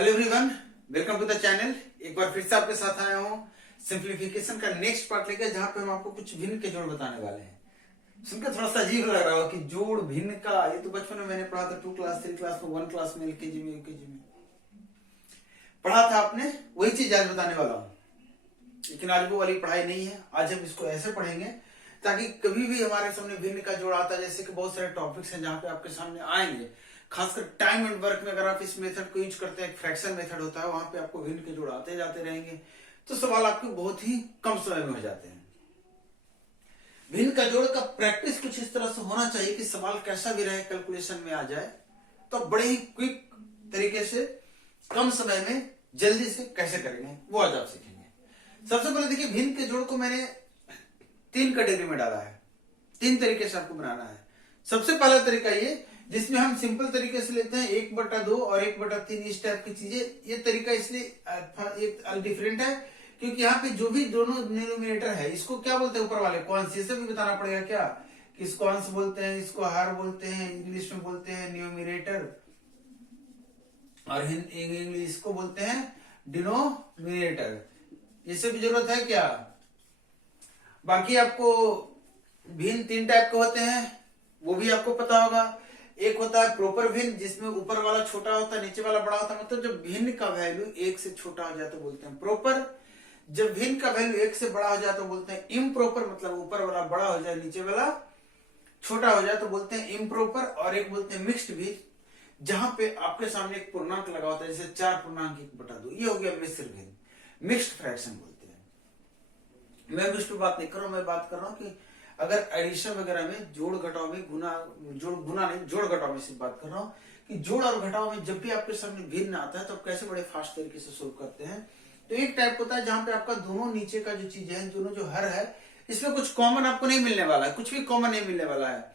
Hello everyone, welcome to the channel. एक बार फिर से आपके साथ आया हूँ सिंप्लीफिकेशन का नेक्स्ट पार्ट लेकर, जहां पे हम आपको कुछ भिन्न के जोड़ बताने वाले हैं। सुनकर थोड़ा सा अजीब लग रहा हो कि जोड़ भिन्न का, ये तो बचपन में मैंने पढ़ा था 2 क्लास 3 क्लास में 1 क्लास में एलकेजी में यूकेजी में पढ़ा था आपने, वही चीज आज बताने वाला हूँ। लेकिन आज वो वाली पढ़ाई नहीं है। आज हम इसको ऐसे पढ़ेंगे ताकि कभी भी हमारे सामने भिन्न का जोड़ आता है, जैसे कि बहुत सारे टॉपिक्स हैं जहां पे आपके सामने आएंगे, खासकर टाइम एंड वर्क में अगर आप इस मेथड को यूज करते हैं, फ्रैक्शन मेथड होता है, वहां पे आपको भिन्न के जोड़ आते जाते रहेंगे, तो सवाल आपके बहुत ही कम समय में हो जाते हैं। भिन्न का जोड़ का प्रैक्टिस कुछ इस तरह से होना चाहिए कि सवाल कैसा भी रहे कैलकुलेशन में आ जाए तो बड़े ही क्विक तरीके से कम समय में जल्दी से कैसे करेंगे वो आज आप सीखेंगे। सबसे पहले देखिए, भिन्न के जोड़ को मैंने 3 कैटेगरी में डाला है। 3 तरीके से आपको बनाना है। सबसे पहला तरीका ये, जिसमें हम सिंपल तरीके से लेते हैं 1/2 और 1/3 इस टाइप की चीजें। ये तरीका इसलिए एक डिफरेंट है क्योंकि यहाँ पे जो भी दोनों डिनोमिनेटर है, इसको क्या बोलते हैं ऊपर वाले को? अंश। ये भी बताना पड़ेगा क्या कि इसको अंश बोलते हैं, इसको हार बोलते हैं, इंग्लिश में बोलते हैं न्यूमिनेटर, और इंग्लिश इसको बोलते हैं डिनोमिनेटर। इससे भी जरूरत है क्या? बाकी आपको भिन्न 3 टाइप के होते हैं, वो भी आपको पता होगा। एक होता है प्रॉपर भिन्न, जिसमें ऊपर वाला छोटा होता है नीचे वाला बड़ा होता है। मतलब जब भिन्न का वैल्यू 1 से छोटा हो जाए तो बोलते हैं प्रॉपर। जब भिन्न का वैल्यू 1 से बड़ा हो जाए तो बोलते हैं इम्प्रॉपर, मतलब ऊपर वाला बड़ा हो जाए नीचे वाला छोटा हो जाए तो बोलते हैं इम्प्रॉपर। और एक बोलते हैं मिक्स्ड भिन्न, जहां पे आपके सामने एक पूर्णांक लगा होता है, जैसे 4 पूर्णांक 1/2। ये हो गया मिश्र भिन्न, मिक्स्ड फ्रैक्शन बोलते हैं। मैं मिक्स्ड बात नहीं कर रहा हूं, मैं बात कर रहा हूं कि अगर एडिशन वगैरह में जोड़ घटाव में जोड़ घटाव में सिर्फ बात कर रहा हूं कि जोड़ और घटाव में जब भी आपके सामने भिन्न आता है तो आप कैसे बड़े फास्ट तरीके से सोल्व करते हैं। तो एक टाइप होता है जहां पे आपका दोनों नीचे का जो चीज है, दोनों जो हर है, इसमें कुछ कॉमन आपको नहीं मिलने वाला है, कुछ भी कॉमन नहीं मिलने वाला है।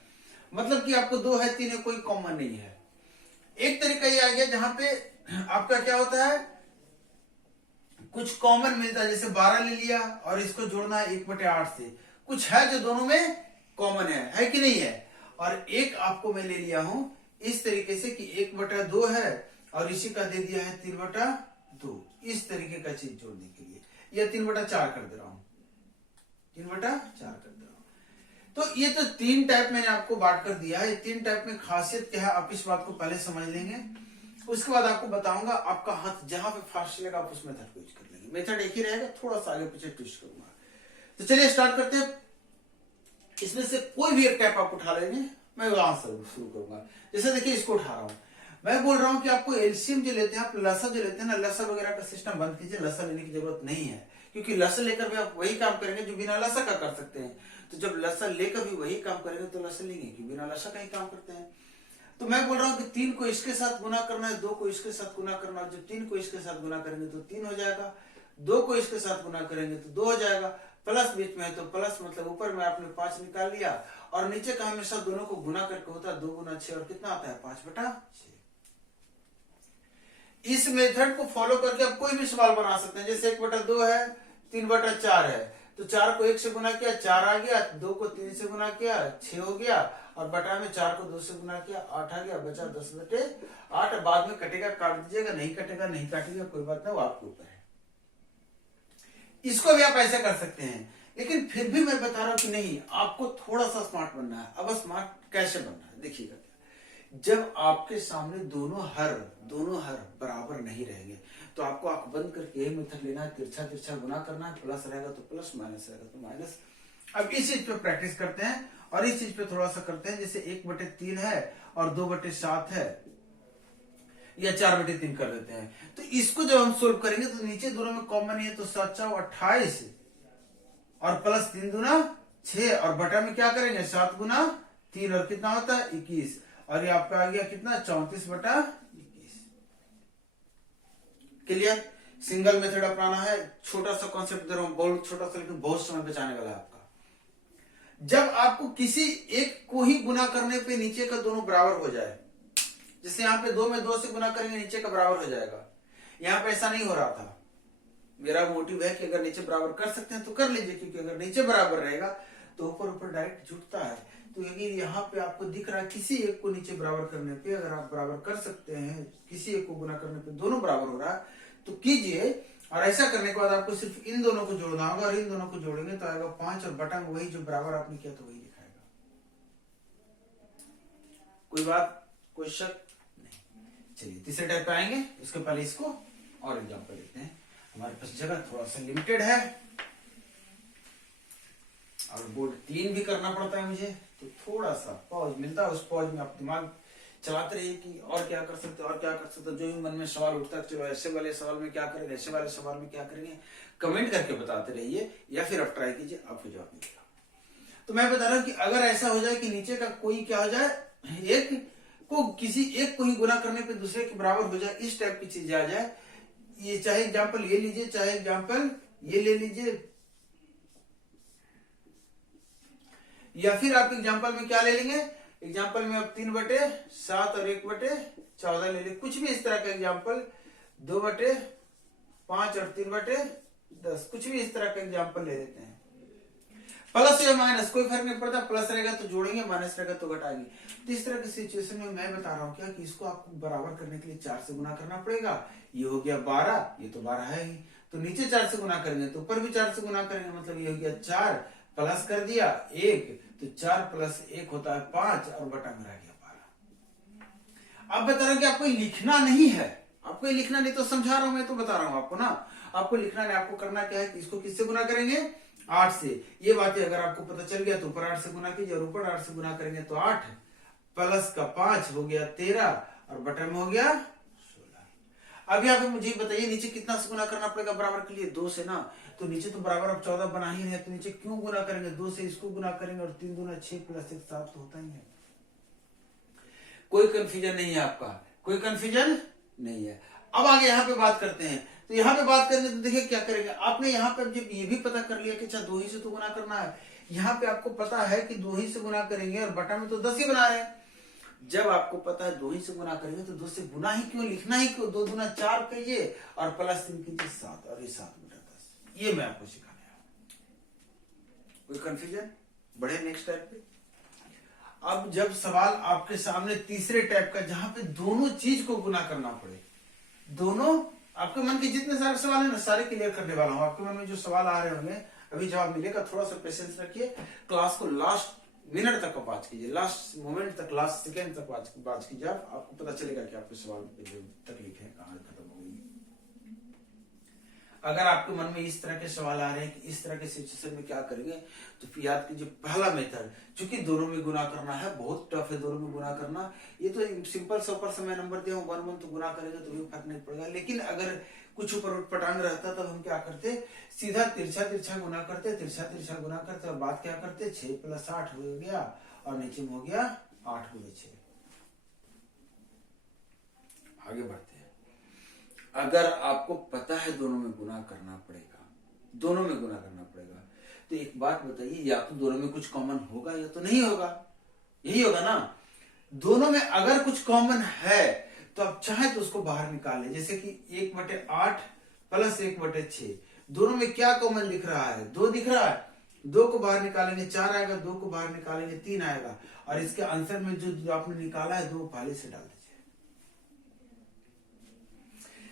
मतलब कि आपको 2 है 3 है, कोई कॉमन नहीं है। एक तरीका ये आ गया जहां पे आपका क्या होता है, कुछ कॉमन मिलता है, जैसे 12 ले लिया और इसको जोड़ना है 1/8 से, कुछ है जो दोनों में कॉमन है कि नहीं है। और एक आपको मैं ले लिया हूं इस तरीके से कि 1/2 है और इसी का दे दिया है 3/2, इस तरीके का चीज जोड़ने के लिए, या 3/4 कर दे रहा हूं, 3/4 कर दे रहा हूं। तो ये तो 3 टाइप मैंने आपको बांट कर दिया है। 3 टाइप में खासियत क्या है, आप इस बात को पहले समझ लेंगे, उसके बाद आपको बताऊंगा। आपका हाथ जहां पे फास्ट चलेगा आप उस मेथड को यूज कर लेंगे। मेथड एक ही रहेगा, थोड़ा सा आगे पीछे ट्विस्ट करूंगा। तो चलिए स्टार्ट करते हैं। इसमें से कोई भी एक टाइप आप उठा लेंगे, मैं वहां से शुरू करूंगा। जैसे देखिए, इसको उठा रहा हूं, मैं बोल रहा हूं कि आपको एलसीएम जो लेते हैं, आप लसा जो लेते हैं ना, लसा वगैरह का सिस्टम बंद कीजिए। लसा लेने की जरूरत नहीं है, क्योंकि लसा लेकर भी आप वही काम करेंगे जो बिना लसा का कर सकते हैं। तो जब लसा लेकर भी वही काम करेंगे तो लसा लेंगे कि बिना लसा का ही काम करते हैं। तो मैं बोल रहा हूं कि 3 को इसके साथ गुना करना है, 2 को इसके साथ गुना करना है। जब 3 को इसके साथ गुना करेंगे तो 3 हो जाएगा, 2 को इसके साथ गुना करेंगे तो 2 हो जाएगा, प्लस बीच में है तो प्लस, मतलब ऊपर में आपने 5 निकाल लिया और नीचे का हमेशा दोनों को गुना करके होता है 2 गुना 6, और कितना आता है 5/6। इस मेथड को फॉलो करके आप कोई भी सवाल बना सकते हैं। जैसे 1/2 है, 3/4 है, तो 4 को 1 से गुना किया 4 आ गया, 2 को 3 से गुना किया 6 हो गया, और बटा में 4 को 2 से गुना किया 8 आ गया, बचा 10/8। बाद में कटेगा, काट दीजिएगा, नहीं कटेगा नहीं काटिएगा, कोई बात नहीं, वो आपके ऊपर है। इसको भी आप ऐसे कर सकते हैं, लेकिन फिर भी मैं बता रहा हूं कि नहीं, आपको थोड़ा सा स्मार्ट बनना है। अब स्मार्ट कैसे बनना है देखिएगा। जब आपके सामने दोनों हर बराबर नहीं रहेंगे तो आपको आंख बंद करके यही मेथड लेना है, तिरछा गुना करना है, प्लस रहेगा तो प्लस, माइनस रहेगा तो माइनस। अब इस चीज पे प्रैक्टिस करते हैं और इस चीज पे थोड़ा सा करते हैं। जैसे 1/3 है और 2/7 है, या 4/3 कर देते हैं। तो इसको जब हम सोल्व करेंगे तो नीचे दोनों में कॉमन है, तो 7 × 28 और प्लस 3 दूना 6, और बटा में क्या करेंगे 7 × 3, और कितना होता है 21, और ये आपका आ गया कितना 34/21। क्लियर? सिंगल मेथड अपनाना है। छोटा सा कॉन्सेप्ट दे रहा हूं, बहुत छोटा सा, लेकिन बहुत समय बचाने वाला है आपका। जब आपको किसी एक को ही गुना करने पे नीचे का दोनों बराबर हो जाए, जैसे यहाँ पे 2 में 2 से गुना करेंगे नीचे का बराबर हो जाएगा, यहाँ पे ऐसा नहीं हो रहा था। मेरा मोटिव है कि अगर नीचे बराबर कर सकते हैं तो कर लीजिए, क्योंकि अगर नीचे बराबर रहेगा तो ऊपर डायरेक्ट जुटता है। तो यदि यहाँ पे आपको दिख रहा है किसी एक को नीचे बराबर करने पे, अगर आप बराबर कर सकते हैं, किसी एक को गुना करने पे दोनों बराबर हो रहा है तो कीजिए। और ऐसा करने के बाद आपको सिर्फ इन दोनों को जोड़ना होगा, और इन दोनों को जोड़ेंगे तो आएगा 5, और बटन वही जो बराबर आपने किया तो वही दिखाएगा। कोई बात, कोई शक नहीं। चलिए तीसरे टाइप पे आएंगे, उसके पहले इसको और एग्जाम्पल लेते हैं। हमारे पास जगह थोड़ा सा लिमिटेड है और बोर्ड 3 भी करना पड़ता है मुझे, तो थोड़ा सा पॉज मिलता है। उस पॉज में आप दिमाग चलाते रहिए कि और क्या कर सकते, और क्या कर सकते। जो भी मन में सवाल उठता है, चलो ऐसे वाले सवाल में क्या करेंगे, ऐसे वाले सवाल में क्या करेंगे, कमेंट करके बताते रहिए, या फिर आप ट्राई कीजिए, आपको जवाब मिलेगा। तो मैं बता रहा हूं कि अगर ऐसा हो जाए कि नीचे का कोई क्या हो जाए, एक को किसी एक को ही गुना करने पे दूसरे के बराबर हो जाए, इस टाइप की चीज आ जाए। ये चाहे एग्जाम्पल ये लीजिए, चाहे एग्जाम्पल ये ले लीजिए, या फिर आप एग्जाम्पल में क्या ले लेंगे, एग्जाम्पल में आप 3/7 और 1/14 ले लें। कुछ भी इस तरह का एग्जाम्पल, 2/5 और 3/10, कुछ भी इस तरह का एग्जाम्पल ले लेते हैं। प्लस या माइनस कोई फर्क नहीं पड़ता, प्लस रहेगा तो जोड़ेंगे, माइनस रहेगा तो घटाएंगे। तो इस तरह की सिचुएशन में मैं बता रहा हूं क्या कि इसको आपको बराबर करने के लिए 4 से गुना करना पड़ेगा। ये हो गया 12, ये तो 12 है ही, तो नीचे 4 से गुना करेंगे तो ऊपर भी 4 से गुना करेंगे, मतलब ये हो गया 4, प्लस कर दिया 1, तो 4 + 1 होता है 5, और बटन में रह गया 12। अब बता रहा हूं कि आपको लिखना नहीं है, आपको लिखना नहीं, तो समझा रहा हूं मैं, तो बता रहा हूं आपको ना, आपको लिखना नहीं। आपको करना क्या है कि इसको किससे गुना करेंगे, 8 से। ये बातें अगर आपको पता चल गया तो ऊपर 8 से गुना कीजिए, और ऊपर 8 से गुना करेंगे तो 8 प्लस का 5 हो गया 13, और बटन में हो गया 16। अब यहाँ पे मुझे बताइए नीचे कितना से गुना करना पड़ेगा बराबर के लिए, 2 से ना। तो नीचे तो बराबर अब 14 बना ही है, तो नीचे क्यों गुना करेंगे, 2 से इसको गुना करेंगे, और 3 दूना 6 + 1 7 तो होता ही है। कोई कंफ्यूजन नहीं है आपका, कोई कंफ्यूजन नहीं है। अब आगे यहाँ पे बात करते हैं, तो यहाँ पे बात करेंगे तो देखिए क्या करेंगे। आपने यहाँ पे जब ये भी पता कर लिया कि अच्छा 2 ही से तो गुना करना है, यहाँ पे आपको पता है कि 2 ही से गुना करेंगे, और बटन में तो 10 ही बना रहे हैं। जब आपको पता है 2 ही से गुना करेंगे तो 2 से गुना ही क्यों, लिखना ही क्यों, 2 दूना 4 कीजिए, और +3 कीजिए 7, और ये 7/10। ये मैं आपको सिखाने आया हूं। कोई कंफ्यूजन, बढ़े नेक्स्ट टाइप पे। अब जब सवाल आपके सामने तीसरे टाइप का, जहां पे दोनों चीज को गुना करना पड़े, दोनों, आपके मन के जितने सारे सवाल है ना, सारे क्लियर करने वाला हूं। आपके मन में जो सवाल आ रहे होंगे अभी जवाब मिलेगा, थोड़ा सा पेशेंस रखिए। क्लास को लास्ट मिनट तक वॉच कीजिए, लास्ट मोमेंट तक, लास्ट सेकेंड तक वॉच कीजिए। आपको पता चलेगा कि आपके सवाल पे जो तकलीफ है कहां खत्म हो गई। अगर आपके मन में इस तरह के सवाल आ रहे हैं कि इस तरह के सिचुएशन में क्या करेंगे, तो फिर याद कीजिए पहला मेथड, चूंकि दोनों में गुना करना है, बहुत टफ है दोनों में गुना करना। ये तो सिंपल सा ऊपर समय नंबर दिया हूं 1 1, तो गुना करेंगे तो भी फर्क नहीं पड़ेगा। लेकिन अगर कुछ ऊपर पटांग रहता तब हम क्या करते, सीधा तिरछा गुना करते, तिरछा गुना करते, और बात क्या करते, 6 + 8 हो गया, और नीचे में हो गया 8 × 6। आगे बढ़ते हैं। अगर आपको पता है दोनों में गुना करना पड़ेगा, दोनों में गुना करना पड़ेगा, तो एक बात बताइए, या तो दोनों में कुछ कॉमन होगा या तो नहीं होगा, यही होगा ना। दोनों में अगर कुछ कॉमन है तो आप चाहे तो उसको बाहर निकालें, जैसे कि 1/8 + 1/6, दोनों में क्या कॉमन दिख रहा है, 2 दिख रहा है, 2 को बाहर निकालेंगे 4 आएगा, 2 को बाहर निकालेंगे 3 आएगा, और इसके आंसर में जो आपने निकाला है 2 पहले से डाल दीजिए।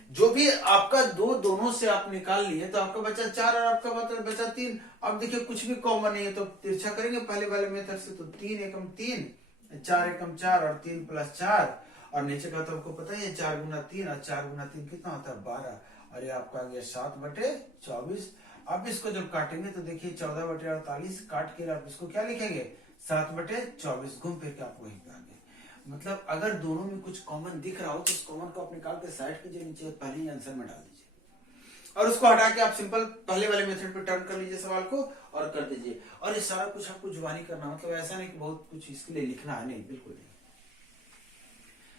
जो भी आपका 2 दोनों से आप निकाल लिए, तो आपका बचा 4 और आपका बचा 3। अब देखिए कुछ भी कॉमन नहीं है, तो तिरछा करेंगे पहले वाले मेथड से, तो 3 एकम 3, 4 एकम 4, और 3 + 4, और नीचे का तो आपको पता ही है 4 × 3, और 4 × 3 कितना होता है 12, और ये आपका आ गया 7/24। अब इसको जब काटेंगे तो देखिए 14/48 काट के आप इसको क्या लिखेंगे, 7/24, घूम फिर के आप वहीं पे आ गए। मतलब अगर दोनों में कुछ कॉमन दिख रहा हो तो उस कॉमन को आप निकाल के साइड कीजिए, नीचे पहले ही आंसर में डाल दीजिए, और उसको हटा के आप सिंपल पहले वाले मेथड पे टर्न कर लीजिए सवाल को, और कर दीजिए। और ये सारा कुछ आपको जुबानी करना, मतलब ऐसा नहीं कि बहुत कुछ इसके लिए लिखना है, नहीं, बिल्कुल नहीं।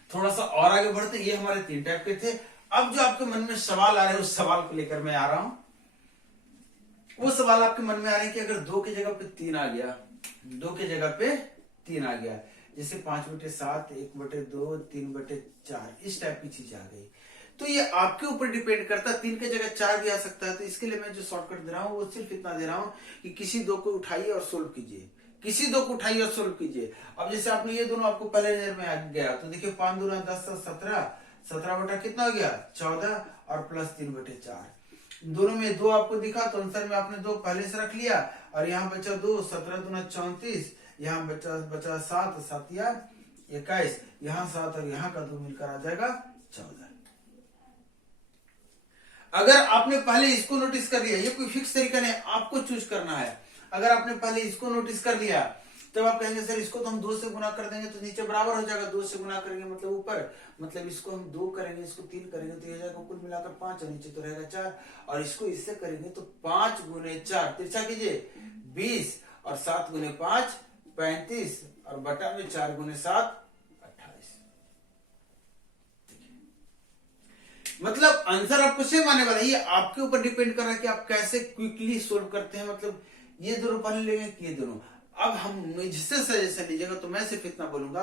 थोड़ा सा और आगे बढ़ते, ये हमारे 3 टाइप के थे। अब जो आपके मन में सवाल आ रहे हैं, उस सवाल को लेकर मैं आ रहा हूं। वो सवाल आपके मन में आ रहे हैं कि अगर 2 की जगह पे 3 आ गया, 2 की जगह पे 3 आ गया, जैसे 5/7, 1/2, 3/4, इस टाइप की चीज आ गई, तो ये आपके ऊपर डिपेंड करता है। 3 की जगह 4 भी आ सकता है, तो इसके लिए मैं जो शॉर्टकट दे रहा हूँ वो सिर्फ इतना दे रहा हूँ कि किसी 2 को उठाइए और सोल्व कीजिए, किसी दो को उठाइए और सोल्व कीजिए। अब जैसे आपने ये दोनों आपको पहले नजर में आ गया तो देखिए 5 दूना 10 17, 17 बटा कितना हो गया 14 और प्लस 3 बटे 4। दोनों में 2 आपको दिखा तो आंसर में आपने 2 पहले से रख लिया और यहाँ बचा 2, 17 दूना 34, यहाँ बचा 7, 7 या 21, यहाँ 7 और यहाँ का 2 मिलकर आ जाएगा 14। अगर आपने पहले इसको नोटिस कर लिया, ये कोई फिक्स तरीका नहीं, आपको चूज करना है। अगर आपने पहले इसको नोटिस कर लिया तब आप कहेंगे सर इसको तो हम 2 से गुना कर देंगे तो नीचे बराबर हो जाएगा, 2 से गुना करेंगे मतलब ऊपर, मतलब इसको हम 2 करेंगे इसको 3 करेंगे तो ये जाएगा कुल मिलाकर 5 और नीचे तो रहेगा 4, और इसको इससे करेंगे तो 5 गुने 4 तिरछा कीजिए 20 और 7 गुने 5 35 और बटा में 4 गुने 7 28। मतलब आंसर आपको सेम आने वाला है, ये आपके ऊपर डिपेंड कर रहा है कि आप कैसे क्विकली सोल्व करते हैं। मतलब ये दोनों पहले लेंगे कि ये दोनों। अब हम मुझसे सजेशन लीजिएगा तो मैं सिर्फ इतना बोलूंगा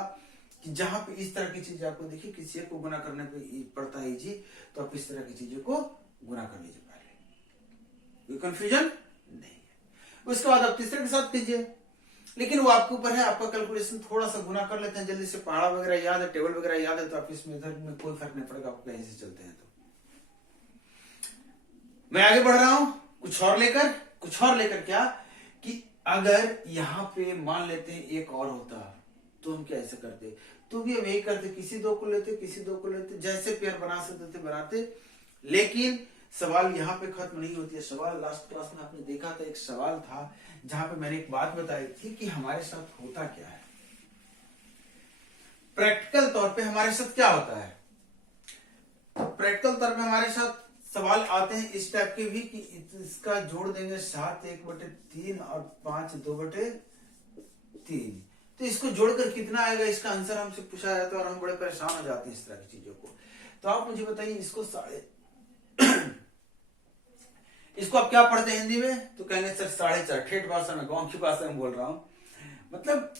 कि जहां पे इस तरह की चीजें आपको देखिए किसी एक को गुना करने पे पड़ता है जी, तो आप इस तरह की चीजों को गुना कर लीजिए पहले, कोई कंफ्यूजन नहीं है। उसके बाद आप तीसरे के साथ कीजिए, लेकिन वो आपके ऊपर है, आपका कैलकुलेशन थोड़ा सा गुना कर लेते हैं जल्दी से, पहाड़ा वगैरह याद है, टेबल वगैरह याद है तो आप इसमें इधर में कोई फर्क नहीं पड़ेगा, आप कहीं से चलते हैं तो। मैं आगे बढ़ रहा हूं कुछ और लेकर क्या कि अगर यहाँ पे मान लेते हैं एक और होता तो हम क्या ऐसे करते, तो भी हम यही करते, किसी दो को लेते जैसे पेयर बना सकते थे बनाते। लेकिन सवाल यहाँ पे खत्म नहीं होती है। सवाल लास्ट क्लास में आपने देखा था, एक सवाल था जहां पे मैंने एक बात बताई थी कि हमारे साथ होता क्या है, प्रैक्टिकल तौर पे हमारे साथ क्या होता है। तो प्रैक्टिकल तौर पे हमारे साथ सवाल आते हैं इस टाइप के भी कि इसका जोड़ देंगे 7 1/3 और 5 2/3, तो इसको जोड़कर कितना आएगा, इसका आंसर हमसे पूछा जाता है और हम बड़े परेशान हो जाते हैं इस तरह की चीजों को। तो आप मुझे बताइए इसको इसको आप क्या पढ़ते हैं हिंदी में, तो कहेंगे सर 4.5, ठेठ भाषा में गांव की भाषा में बोल रहा हूं, मतलब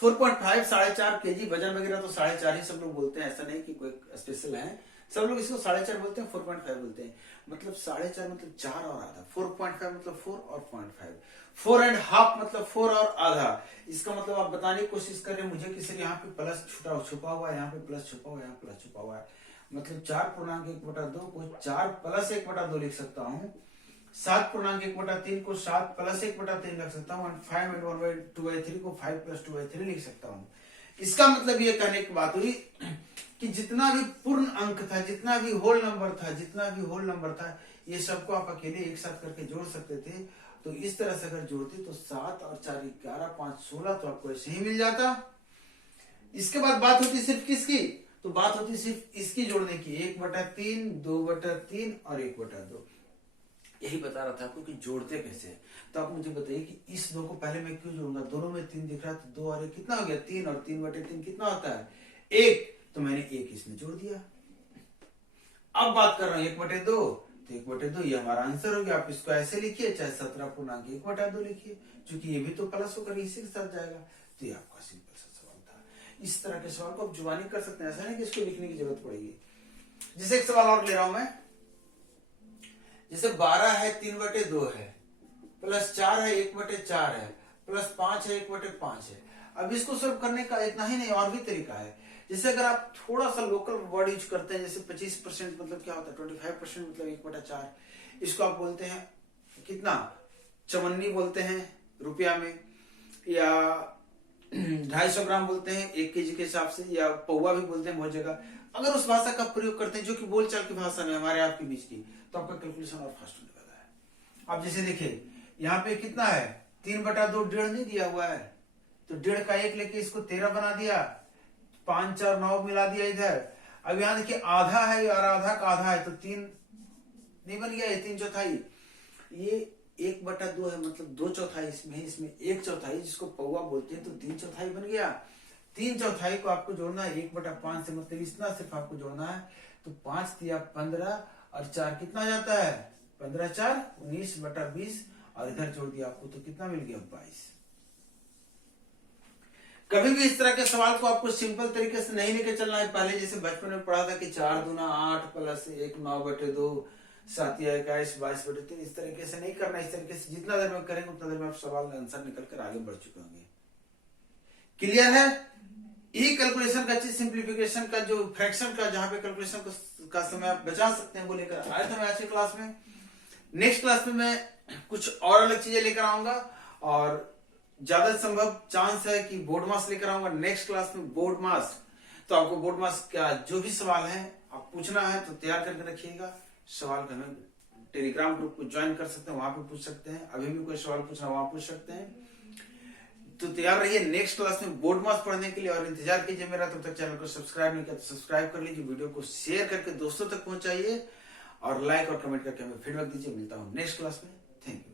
4.5 4.5 kg वजन वगैरह तो 4.5 ही सब लोग बोलते हैं, ऐसा नहीं कि कोई स्पेशल है, सब लोग इसको 4.5 बोलते हैं, 4.5 बोलते हैं। मतलब 4.5 मतलब 4 और आधा, 4.5 मतलब 4 और 0.5, 4.5 मतलब 4 और आधा। इसका मतलब आप बताने की कोशिश कर रहे हैं मुझे कि सर यहाँ पे प्लस छुपा हुआ है, यहाँ पे प्लस छुपा हुआ है, यहाँ प्लस छुपा हुआ है, मतलब 4.1/2 को 4 + 1/2 लिख सकता हूँ, 7.1/3 को 7 + 1/3 लिख सकता हूँ, 5 × 1/2/3 को 5 + 2/3 लिख सकता हूँ। इसका मतलब ये कहने की बात हुई कि जितना भी पूर्ण अंक था, जितना भी होल नंबर था, ये सबको आप अकेले एक साथ करके जोड़ सकते थे। तो इस तरह से अगर जोड़ते तो 7 और 4 11 5 16 तो आपको ऐसे ही मिल जाता। इसके बाद बात होती सिर्फ किसकी, तो बात होती सिर्फ इसकी जोड़ने की, 1/3 2/3 और 1/2। यही बता रहा था आपको कि जोड़ते कैसे हैं। तो आप मुझे बताइए कि इस 2 को पहले मैं क्यों जोड़ूंगा, दोनों में 3 दिख रहा है तो 2 और 1 कितना हो गया 3, और 3/3 कितना होता है 1, तो मैंने 1 इसमें जोड़ दिया। अब बात कर रहा हूं 1/2, तो 1/2 ये हमारा आंसर हो गया। आप इसको ऐसे लिखिए चाहे 17.1/2 लिखिए, क्योंकि ये भी तो प्लस होकर इसी के साथ जाएगा। तो ये आपका सिंपल सा सवाल था। इस तरह के सवाल को आप जुबानी कर सकते हैं, ऐसा नहीं कि इसको लिखने की जरूरत पड़ेगी। जैसे एक सवाल और ले रहा हूं मैं, जैसे 12 है 3/2 है, +4 है 1/4 है, +5 है 1/5 है। अब इसको सॉल्व करने का इतना ही नहीं और भी तरीका है। जैसे अगर आप थोड़ा सा लोकल वर्ड यूज करते हैं, जैसे 25% मतलब क्या होता है 25% मतलब 1/4, इसको आप बोलते हैं कितना, चवन्नी बोलते हैं रुपया में, या 250 ग्राम बोलते हैं 1 kg के हिसाब से, या पौवा भी बोलते हैं बहुत जगह। अगर उस भाषा का प्रयोग करते हैं जो कि बोलचाल की भाषा में हमारे आपके बीच की, तो आपका कैलकुलेशन और फास्ट होने वाला है। अब जैसे देखिए यहाँ पे कितना है 3/2, 1.5 नहीं दिया हुआ है, तो 1.5 का 1 लेके इसको 13 बना दिया, 5 4 9 मिला दिया इधर। अब यहाँ देखिए आधा है और आधा का आधा है, तो 3 नहीं बन गया, ये 3/4, ये 1/2 है मतलब 2/4 इसमें 1/4 जिसको पौवा बोलते हैं, तो 3/4 बन गया। 3/4 को आपको जोड़ना है 1/5 से, मतलब इतना सिर्फ आपको जोड़ना है। तो 5 दिया 15 और 4 कितना जाता है 15 4 19/20, और इधर जोड़ दिया आपको तो कितना मिल गया 22। कभी भी इस तरह के सवाल को आपको सिंपल तरीके से नहीं लेके चलना है। पहले जैसे बचपन में पढ़ा था कि 4 दूना 8 + 1 9/2 7 या 21 22/3, इस तरीके से नहीं करना। इस तरीके से जितना देर में करेंगे उतना देर में आप सवाल आंसर निकल कर आगे बढ़ चुके होंगे। क्लियर है? यही कैलकुलेशन का चीज, सिंप्लीफिकेशन का जो फ्रैक्शन का जहां पे कैलकुलेशन का समय आप बचा सकते हैं वो लेकर आए थे मैं आज की क्लास में। नेक्स्ट क्लास में मैं कुछ और अलग चीजें लेकर आऊंगा और ज्यादा संभव चांस है कि बोर्ड मास लेकर आऊंगा नेक्स्ट क्लास में, बोर्ड मास। तो आपको बोर्ड मास का जो भी सवाल है आप पूछना है तो तैयार करके रखिएगा। सवाल का हमें टेलीग्राम ग्रुप को ज्वाइन कर सकते हैं, वहां पे पूछ सकते हैं। अभी भी कोई सवाल पूछना वहां पूछ सकते हैं। तो तैयार रहिए नेक्स्ट क्लास में बोर्ड मास पढ़ने के लिए और इंतजार कीजिए मेरा। तब तक चैनल को सब्सक्राइब नहीं किया तो सब्सक्राइब कर लीजिए, वीडियो को शेयर करके दोस्तों तक पहुंचाइए और लाइक और कमेंट करके हमें फीडबैक दीजिए। मिलता हूं नेक्स्ट क्लास में। Thank you.